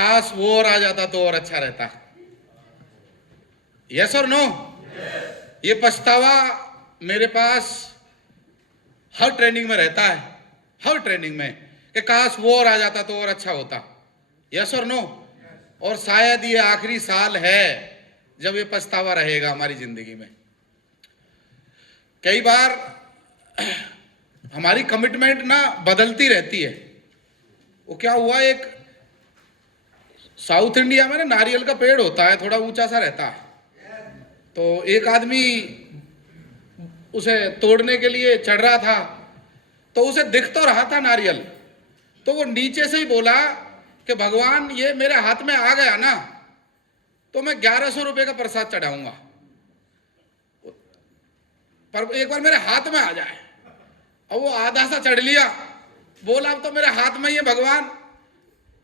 काश वो और आ जाता तो और अच्छा रहता। यस और नो? ये पछतावा मेरे पास हर ट्रेनिंग में रहता है, हर ट्रेनिंग में, कि काश वो और आ जाता तो और अच्छा होता। यस और नो? और शायद ये आखिरी साल है जब ये पछतावा रहेगा हमारी जिंदगी में। कई बार हमारी कमिटमेंट ना बदलती रहती है। वो क्या हुआ, एक साउथ इंडिया में ना नारियल का पेड़ होता है, थोड़ा ऊंचा सा रहता है। तो एक आदमी उसे तोड़ने के लिए चढ़ रहा था, तो उसे दिख तो रहा था नारियल, तो वो नीचे से ही बोला कि भगवान ये मेरे हाथ में आ गया ना तो मैं 1100 रुपए का प्रसाद चढ़ाऊंगा, पर एक बार मेरे हाथ में आ जाए। और वो आधा सा चढ़ लिया, बोला अब तो मेरे हाथ में ही है भगवान,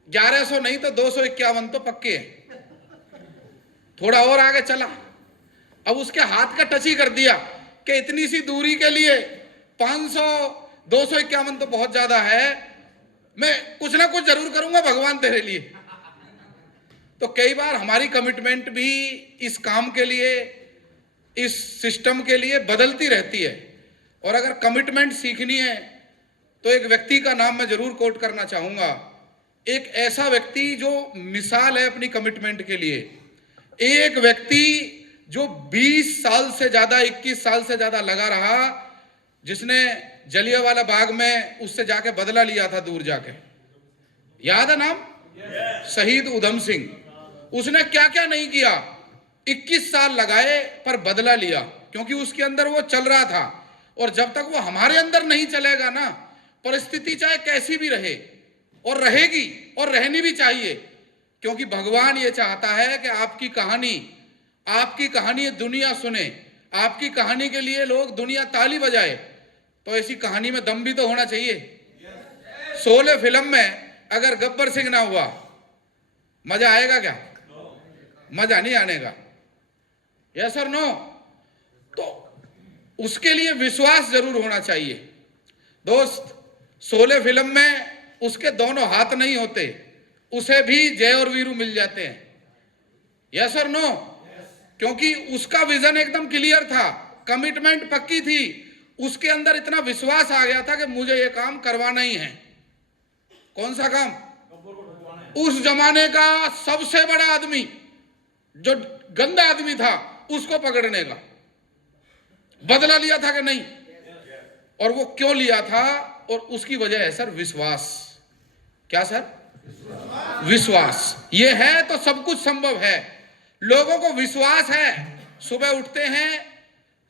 1100 नहीं तो 251 तो पक्के है। थोड़ा और आगे चला, अब उसके हाथ का टच ही कर दिया कि इतनी सी दूरी के लिए 500 251 तो बहुत ज्यादा है, मैं कुछ ना कुछ जरूर करूंगा भगवान तेरे लिए। तो कई बार हमारी कमिटमेंट भी इस काम के लिए, इस सिस्टम के लिए बदलती रहती है। और अगर कमिटमेंट सीखनी है तो एक व्यक्ति का नाम मैं जरूर कोट करना चाहूंगा, एक ऐसा व्यक्ति जो मिसाल है अपनी कमिटमेंट के लिए। एक व्यक्ति जो 20 साल से ज्यादा, 21 साल से ज्यादा लगा रहा, जिसने जलियांवाला बाग में उससे जाके बदला लिया था, दूर जाके, याद है नाम? शहीद उधम सिंह। उसने क्या क्या नहीं किया, 21 साल लगाए पर बदला लिया, क्योंकि उसके अंदर वो चल रहा था। और जब तक वो हमारे अंदर नहीं चलेगा ना, परिस्थिति चाहे कैसी भी रहे, और रहेगी और रहनी भी चाहिए, क्योंकि भगवान ये चाहता है कि आपकी कहानी दुनिया सुने, आपकी कहानी के लिए लोग दुनिया ताली बजाए। तो ऐसी कहानी में दम भी तो होना चाहिए। शोले फिल्म में अगर गब्बर सिंह ना हुआ, मजा आएगा क्या? मजा नहीं आने का। यस और नो? तो उसके लिए विश्वास जरूर होना चाहिए। दोस्त, शोले फिल्म में उसके दोनों हाथ नहीं होते, उसे भी जय और वीरू मिल जाते हैं। यस और नो? क्योंकि उसका विजन एकदम क्लियर था, कमिटमेंट पक्की थी, उसके अंदर इतना विश्वास आ गया था कि मुझे यह काम करवाना ही है। कौन सा काम? उस जमाने का सबसे बड़ा आदमी, जो गंदा आदमी था, उसको पकड़ने का बदला लिया था कि नहीं? और वो क्यों लिया था? और उसकी वजह है सर विश्वास। क्या सर? विश्वास। ये है तो सब कुछ संभव है। लोगों को विश्वास है, सुबह उठते हैं,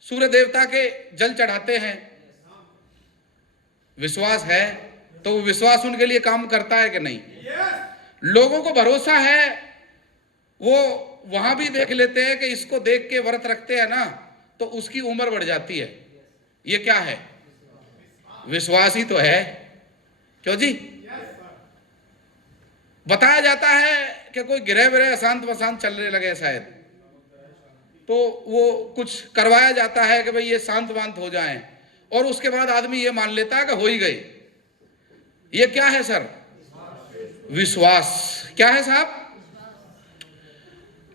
सूर्य देवता के जल चढ़ाते हैं, विश्वास है, तो वो विश्वास उनके लिए काम करता है कि नहीं? लोगों को भरोसा है, वो वहां भी देख लेते हैं कि इसको देख के व्रत रखते हैं ना तो उसकी उम्र बढ़ जाती है। ये क्या है? विश्वास ही तो है। क्यों जी? बताया जाता है कि कोई गिरह विरह अशांत वशांत चलने लगे शायद, तो वो कुछ करवाया जाता है कि भाई ये शांत वांत हो जाएं, और उसके बाद आदमी ये मान लेता है कि हो ही गई। ये क्या है सर? विश्वास। क्या है साहब?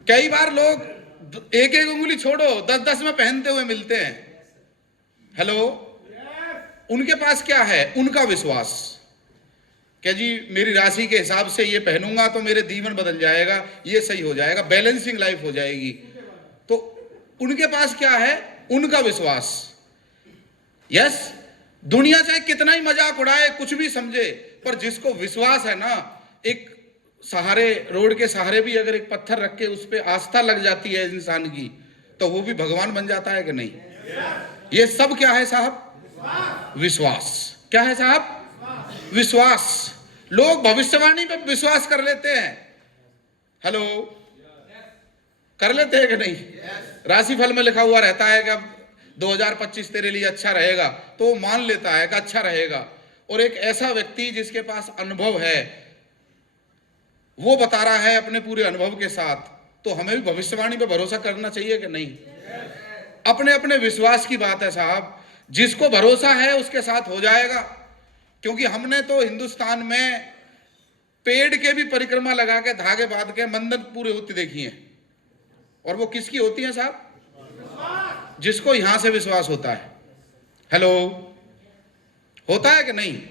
कई बार लोग एक एक उंगली छोड़ो 10-10 में पहनते हुए मिलते हैं। हेलो? उनके पास क्या है? उनका विश्वास। क्या जी मेरी राशि के हिसाब से ये पहनूंगा तो मेरे जीवन बदल जाएगा, ये सही हो जाएगा, बैलेंसिंग लाइफ हो जाएगी। तो उनके पास क्या है? उनका विश्वास। यस, दुनिया चाहे कितना ही मजाक उड़ाए, कुछ भी समझे, पर जिसको विश्वास है ना, एक सहारे, रोड के सहारे भी अगर एक पत्थर रख के उस पर आस्था लग जाती है इंसान की, तो वो भी भगवान बन जाता है कि नहीं? ये सब क्या है साहब? विश्वास। क्या है साहब? विश्वास। लोग भविष्यवाणी पे विश्वास कर लेते हैं। हेलो? कर लेते हैं कि नहीं? राशिफल में लिखा हुआ रहता है कि अब 2025 तेरे लिए अच्छा रहेगा, तो वो मान लेता है कि अच्छा रहेगा। और एक ऐसा व्यक्ति जिसके पास अनुभव है, वो बता रहा है अपने पूरे अनुभव के साथ, तो हमें भी भविष्यवाणी पे भरोसा करना चाहिए कि नहीं? अपने अपने विश्वास की बात है साहब, जिसको भरोसा है उसके साथ हो जाएगा। क्योंकि हमने तो हिंदुस्तान में पेड़ के भी परिक्रमा लगा के धागे बांध के मंदन पूरे होते देखी हैं, और वो किसकी होती है साहब? जिसको यहां से विश्वास होता है। हेलो, होता है कि नहीं?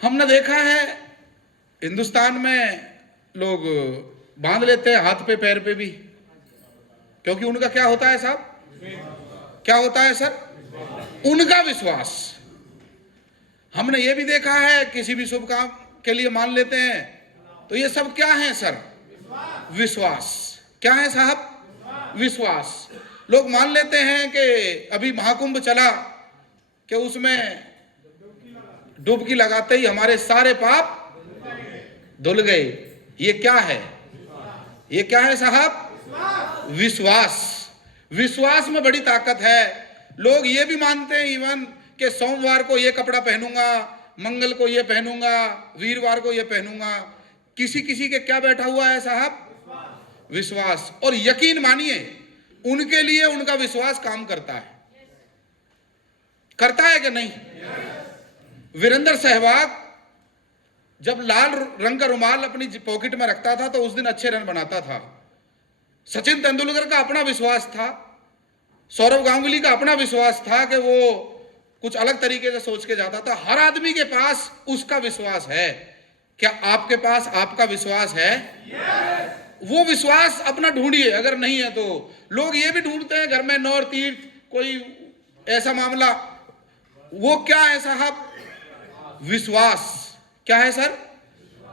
हमने देखा है हिंदुस्तान में लोग बांध लेते हैं हाथ पे पैर पे भी, क्योंकि उनका क्या होता है साहब? क्या होता है सर? उनका विश्वास। हमने ये भी देखा है किसी भी शुभ काम के लिए मान लेते हैं, तो ये सब क्या है सर? विश्वास। क्या है साहब? विश्वास। लोग मान लेते हैं कि अभी महाकुंभ चला कि उसमें डुबकी लगाते ही हमारे सारे पाप धुल गए। ये क्या है? ये क्या है साहब? विश्वास। विश्वास में बड़ी ताकत है। लोग ये भी मानते हैं इवन कि सोमवार को ये कपड़ा पहनूंगा, मंगल को ये पहनूंगा, वीरवार को ये पहनूंगा। किसी किसी के क्या बैठा हुआ है साहब? विश्वास। और यकीन मानिए उनके लिए उनका विश्वास काम करता है। करता है कि नहीं? वीरेंद्र सहवाग जब लाल रंग का रुमाल अपनी पॉकेट में रखता था तो उस दिन अच्छे रन बनाता था। सचिन तेंदुलकर का अपना विश्वास था, सौरव गांगुली का अपना विश्वास था कि वो कुछ अलग तरीके से सोच के जाता था। हर आदमी के पास उसका विश्वास है। क्या आपके पास आपका विश्वास है? वो विश्वास अपना ढूंढिए। अगर नहीं है तो लोग ये भी ढूंढते हैं घर में नौर तीर्थ, कोई ऐसा मामला। वो क्या है साहब? विश्वास। क्या है सर?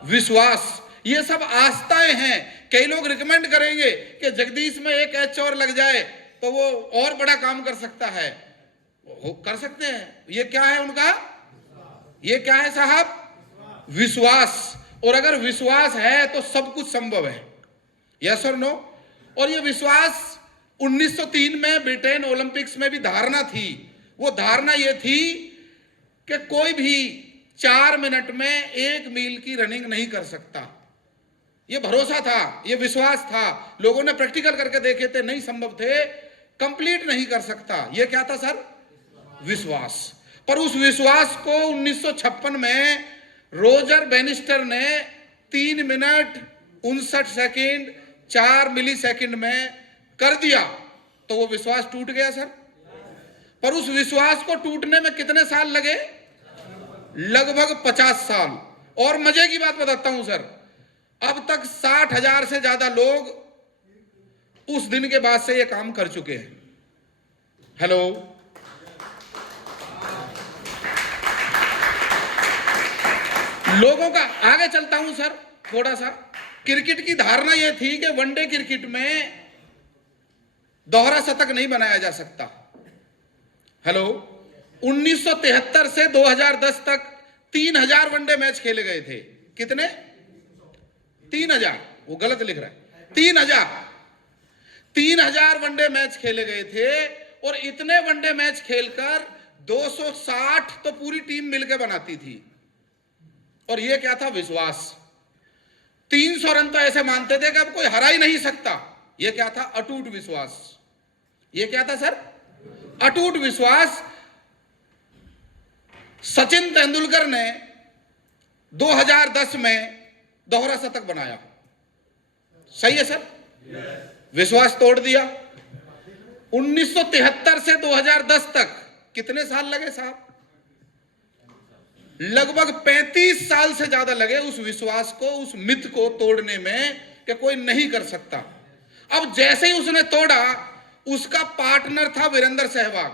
विश्वास। ये सब आस्थाएं हैं। कई लोग रिकमेंड करेंगे कि जगदीश में एक एच और लग जाए तो वो और बड़ा काम कर सकता है। वो कर सकते हैं। ये क्या है उनका? ये क्या है साहब? विश्वास। और अगर विश्वास है तो सब कुछ संभव है। यस और नो? और ये विश्वास 1903 में ब्रिटेन ओलंपिक्स में भी धारणा थी। वो धारणा ये थी कि कोई भी 4 मिनट में 1 मील की रनिंग नहीं कर सकता। ये भरोसा था, ये विश्वास था। लोगों ने प्रैक्टिकल करके देखे थे, नहीं संभव थे, कंप्लीट नहीं कर सकता। ये क्या था सर? विश्वास। पर उस विश्वास को 1956 में रोजर बैनिस्टर ने 3 मिनट 59 सेकंड 4 मिली सेकंड में कर दिया, तो वो विश्वास टूट गया सर। पर उस विश्वास को टूटने में कितने साल लगे? लगभग 50 साल। और मजे की बात बताता हूं सर, अब तक 60,000 से ज्यादा लोग उस दिन के बाद से ये काम कर चुके हैं। हेलो, लोगों का आगे चलता हूं सर थोड़ा सा। क्रिकेट की धारणा यह थी कि वनडे क्रिकेट में दोहरा शतक नहीं बनाया जा सकता। हेलो, 1973 से 2010 तक 3000 वनडे मैच खेले गए थे। कितने? 3000। वो गलत लिख रहा है, 3000 वनडे मैच खेले गए थे। और इतने वनडे मैच खेलकर 260 तो पूरी टीम मिलकर बनाती थी। और ये क्या था? विश्वास। 300 रन तो ऐसे मानते थे कि अब कोई हरा ही नहीं सकता। ये क्या था? अटूट विश्वास। ये क्या था सर? अटूट विश्वास। सचिन तेंदुलकर ने 2010 में दोहरा शतक बनाया। सही है सर? विश्वास तोड़ दिया। 1973 से 2010 तक कितने साल लगे साहब? लगभग 35 साल से ज्यादा लगे उस विश्वास को, उस मिथ को तोड़ने में कि कोई नहीं कर सकता। अब जैसे ही उसने तोड़ा, उसका पार्टनर था वीरेंद्र सहवाग।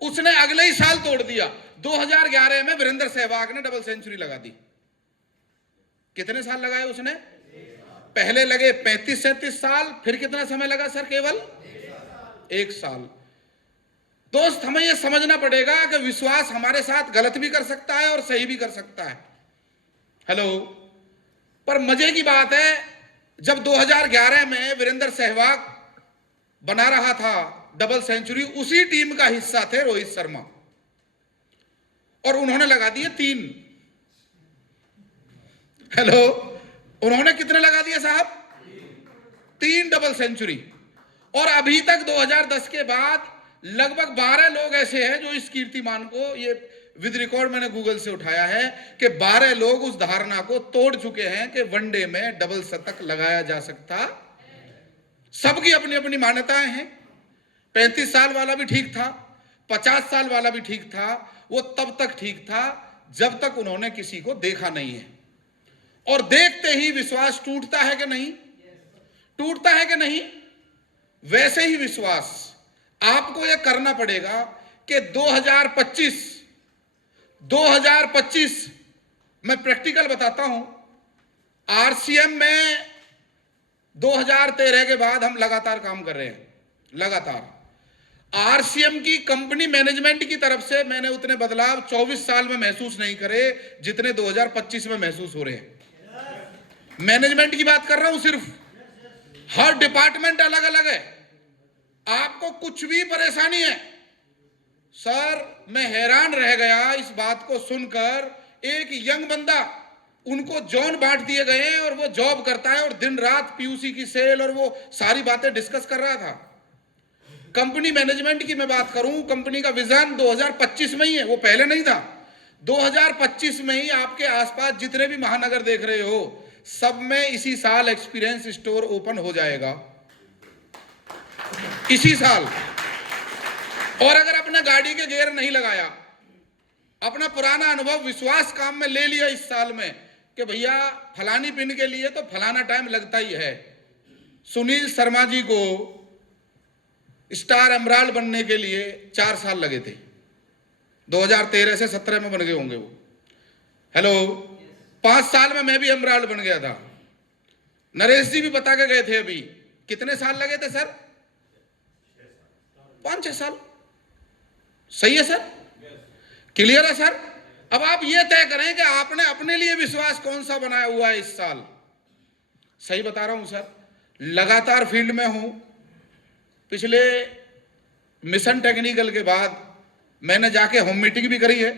उसने अगले ही साल तोड़ दिया। 2011 में वीरेंद्र सहवाग ने डबल सेंचुरी लगा दी। कितने साल लगाए उसने? पहले लगे 35-37 साल, फिर कितना समय लगा सर? केवल 1 साल। दोस्त, हमें यह समझना पड़ेगा कि विश्वास हमारे साथ गलत भी कर सकता है और सही भी कर सकता है। हेलो, पर मजे की बात है, जब 2011 में वीरेंद्र सहवाग बना रहा था डबल सेंचुरी, उसी टीम का हिस्सा थे रोहित शर्मा, और उन्होंने लगा दिए 3। हेलो, उन्होंने कितने लगा दिए साहब? 3 डबल सेंचुरी। और अभी तक 2010 के बाद लगभग 12 लोग ऐसे हैं जो इस कीर्तिमान को, ये विद रिकॉर्ड मैंने गूगल से उठाया है कि 12 लोग उस धारणा को तोड़ चुके हैं कि वनडे में डबल शतक लगाया जा सकता। सबकी अपनी अपनी मान्यताएं हैं। 35 साल वाला भी ठीक था, 50 साल वाला भी ठीक था। वो तब तक ठीक था जब तक उन्होंने किसी को देखा नहीं है। और देखते ही विश्वास टूटता है कि नहीं? टूटता है कि नहीं? वैसे ही विश्वास आपको यह करना पड़ेगा कि 2025 मैं प्रैक्टिकल बताता हूं। आरसीएम में 2013 के बाद हम लगातार काम कर रहे हैं। लगातार आरसीएम की कंपनी मैनेजमेंट की तरफ से मैंने उतने बदलाव 24 साल में महसूस नहीं करे जितने 2025 में महसूस हो रहे हैं। मैनेजमेंट की बात कर रहा हूं सिर्फ। हर डिपार्टमेंट अलग अलग है। आपको कुछ भी परेशानी है सर, मैं हैरान रह गया इस बात को सुनकर। एक यंग बंदा, उनको जोन बांट दिए गए हैं और वो जॉब करता है और दिन रात पीयूसी की सेल और वो सारी बातें डिस्कस कर रहा था। कंपनी मैनेजमेंट की मैं बात करूं, कंपनी का विजन 2025 में ही है, वो पहले नहीं था। 2025 में ही आपके आसपास जितने भी महानगर देख रहे हो सब में इसी साल एक्सपीरियंस स्टोर ओपन हो जाएगा, इसी साल। और अगर अपना गाड़ी के गियर नहीं लगाया, अपना पुराना अनुभव विश्वास काम में ले लिया इस साल में कि भैया फलानी पिन के लिए तो फलाना टाइम लगता ही है। सुनील शर्मा जी को स्टार एमराल्ड बनने के लिए 4 साल लगे थे। 2013 से 17 में बन गए होंगे वो। हेलो, 5 साल में मैं भी एमराल्ड बन गया था। नरेश जी भी बता के गए थे अभी। कितने साल लगे थे सर? 5-6 साल। सही है सर? क्लियर है सर? अब आप ये तय करें कि आपने अपने लिए विश्वास कौन सा बनाया हुआ है इस साल। सही बता रहा हूं सर, लगातार फील्ड में हूं। पिछले मिशन टेक्निकल के बाद मैंने जाके होम मीटिंग भी करी है,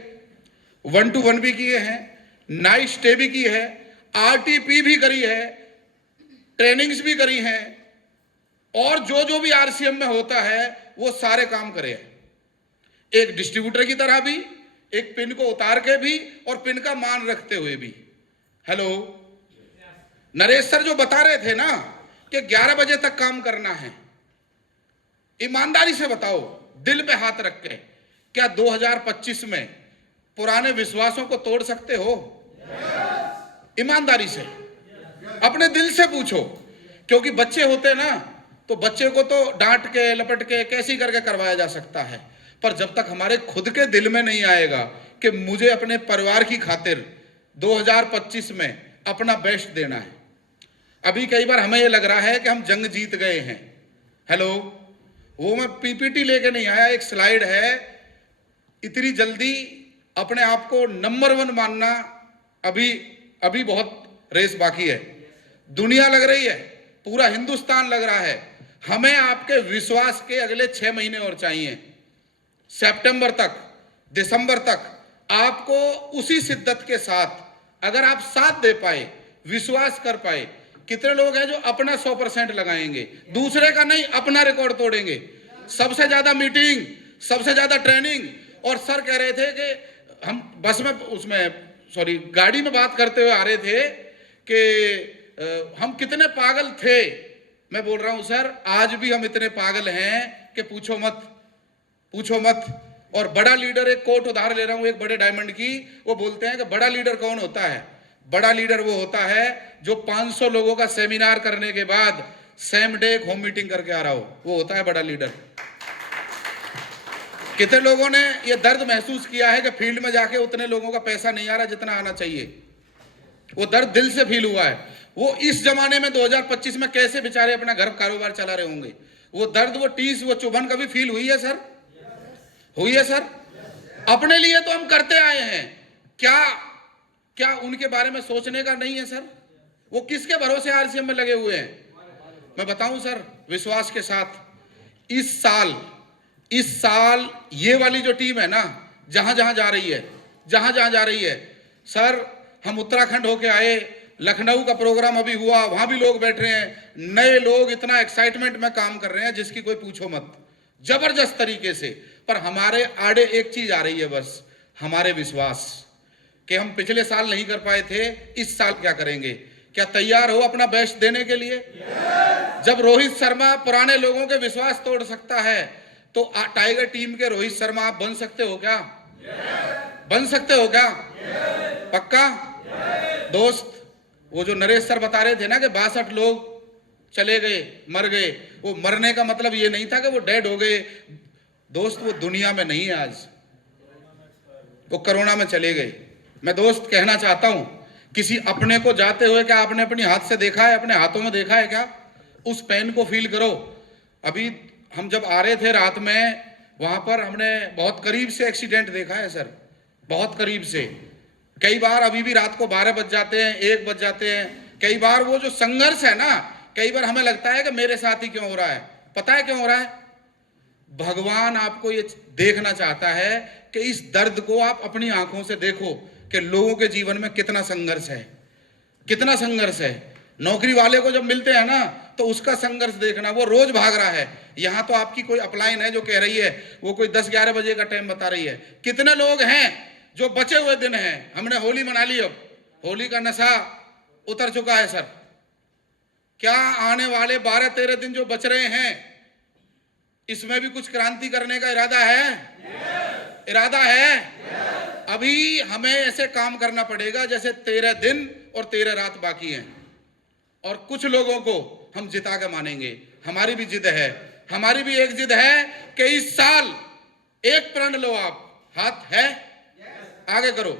1-to-1 भी किए हैं, नाइट स्टे भी की है, आरटीपी भी करी है, ट्रेनिंग्स भी करी हैं, और जो भी आरसीएम में होता है वो सारे काम करे हैं। एक डिस्ट्रीब्यूटर की तरह भी, एक पिन को उतार के भी और पिन का मान रखते हुए भी। हेलो, नरेश सर जो बता रहे थे ना कि 11 बजे तक काम करना है, ईमानदारी से बताओ, दिल पे हाथ रख के, क्या 2025 में पुराने विश्वासों को तोड़ सकते हो? ईमानदारी से अपने दिल से पूछो। क्योंकि बच्चे होते ना तो बच्चे को तो डांट के लपट के कैसी करके करवाया जा सकता है, पर जब तक हमारे खुद के दिल में नहीं आएगा कि मुझे अपने परिवार की खातिर 2025 में अपना बेस्ट देना है। अभी कई बार हमें यह लग रहा है कि हम जंग जीत गए हैं। हेलो, वो मैं पीपीटी लेके नहीं आया, एक स्लाइड है। इतनी जल्दी अपने आप को नंबर 1 मानना अभी बहुत रेस बाकी है। दुनिया लग रही है, पूरा हिंदुस्तान लग रहा है। हमें आपके विश्वास के अगले 6 महीने और चाहिए। सितंबर तक, दिसंबर तक आपको उसी शिद्दत के साथ अगर आप साथ दे पाए, विश्वास कर पाए। कितने लोग हैं जो अपना 100% लगाएंगे, दूसरे का नहीं, अपना रिकॉर्ड तोड़ेंगे। सबसे ज्यादा मीटिंग, सबसे ज्यादा ट्रेनिंग। और सर कह रहे थे कि हम बस में, उसमें गाड़ी में बात करते हुए आ रहे थे कि हम कितने पागल थे। मैं बोल रहा हूं सर, आज भी हम इतने पागल हैं कि पूछो मत, पूछो मत। और बड़ा लीडर, एक कोट उधार ले रहा हूं एक बड़े डायमंड की, वो बोलते हैं कि बड़ा लीडर कौन होता है? बड़ा लीडर वो होता है जो 500 लोगों का सेमिनार करने के बाद सेम डे एक होम मीटिंग करके आ रहा हो, वो होता है बड़ा लीडर। कितने लोगों ने ये दर्द महसूस किया है कि फील्ड में जाके उतने लोगों का पैसा नहीं आ रहा जितना आना चाहिए? वो दर्द दिल से फील हुआ है। वो इस जमाने में 2025 में कैसे बेचारे अपना घर कारोबार चला रहे होंगे? वो दर्द, वो टीस, वो चुभन कभी फील हुई है सर? हुई है सर? अपने लिए तो हम करते आए हैं, क्या उनके बारे में सोचने का नहीं है सर? वो किसके भरोसे आरसीएम में लगे हुए हैं? मैं बताऊं सर, विश्वास के साथ, इस साल ये वाली जो टीम है ना, जहां जहां जा रही है सर, हम उत्तराखंड होके आए, लखनऊ का प्रोग्राम अभी हुआ, वहां भी लोग बैठ रहे हैं, नए लोग इतना एक्साइटमेंट में काम कर रहे हैं जिसकी कोई पूछो मत, जबरदस्त तरीके से। पर हमारे आड़े एक चीज आ रही है बस, हमारे विश्वास कि हम पिछले साल नहीं कर पाए थे, इस साल क्या करेंगे। क्या तैयार हो अपना बेस्ट देने के लिए? जब रोहित शर्मा पुराने लोगों के विश्वास तोड़ सकता है तो टाइगर टीम के रोहित शर्मा आप बन सकते हो क्या? बन सकते हो क्या? पक्का? दोस्त, वो जो नरेश सर बता रहे थे ना कि 62 लोग चले गए, मर गए, वो मरने का मतलब ये नहीं था कि वो डेड हो गए। दोस्त, वो दुनिया में नहीं है आज, वो कोरोना में चले गए। मैं दोस्त कहना चाहता हूं, किसी अपने को जाते हुए क्या आपने अपनी हाथ से देखा है, अपने हाथों में देखा है क्या? उस पेन को फील करो। अभी हम जब आ रहे थे रात में, वहां पर हमने बहुत करीब से एक्सीडेंट देखा है सर, बहुत करीब से। कई बार अभी भी रात को 12 बज जाते हैं, 1 बज जाते हैं। कई बार वो जो संघर्ष है ना, कई बार हमें लगता है कि मेरे साथ ही क्यों हो रहा है। पता है क्यों हो रहा है? भगवान आपको ये देखना चाहता है कि इस दर्द को आप अपनी आंखों से देखो कि लोगों के जीवन में कितना संघर्ष है, कितना संघर्ष है। नौकरी वाले को जब मिलते हैं ना तो उसका संघर्ष देखना, वो रोज भाग रहा है। यहां तो आपकी कोई अपलाइन है जो कह रही है, वो कोई 10-11 बजे का टाइम बता रही है। कितने लोग हैं जो बचे हुए दिन हैं? हमने होली मना ली, अब होली का नशा उतर चुका है सर। क्या आने वाले 12-13 दिन जो बच रहे हैं, इसमें भी कुछ क्रांति करने का इरादा है? इरादा है? अभी हमें ऐसे काम करना पड़ेगा जैसे 13 दिन और 13 रात बाकी हैं, और कुछ लोगों को हम जिता के मानेंगे। हमारी भी जिद है, हमारी भी एक जिद है कि इस साल एक प्रण लो आप, हाथ है आगे करो,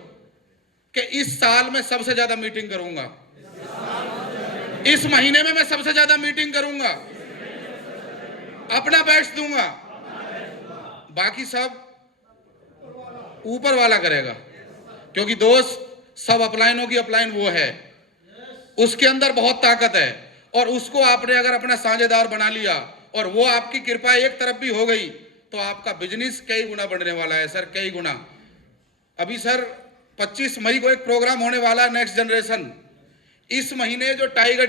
कि इस साल में सबसे ज्यादा मीटिंग करूंगा, इस महीने में मैं सबसे ज्यादा मीटिंग करूंगा, अपना बेस्ट दूंगा, बाकी सब ऊपर वाला करेगा। क्योंकि दोस्त, सब अपलाइनों की अपलाइन वो है, उसके अंदर बहुत ताकत है, और उसको आपने अगर अपना साझेदार बना लिया और वो आपकी कृपा एक तरफ भी हो गई तो आपका बिजनेस कई गुना बढ़ने वाला है सर, कई गुना। अभी सर 25 मई को एक प्रोग्राम होने वाला है, नेक्स्ट जनरेशन। इस महीने जो टाइगर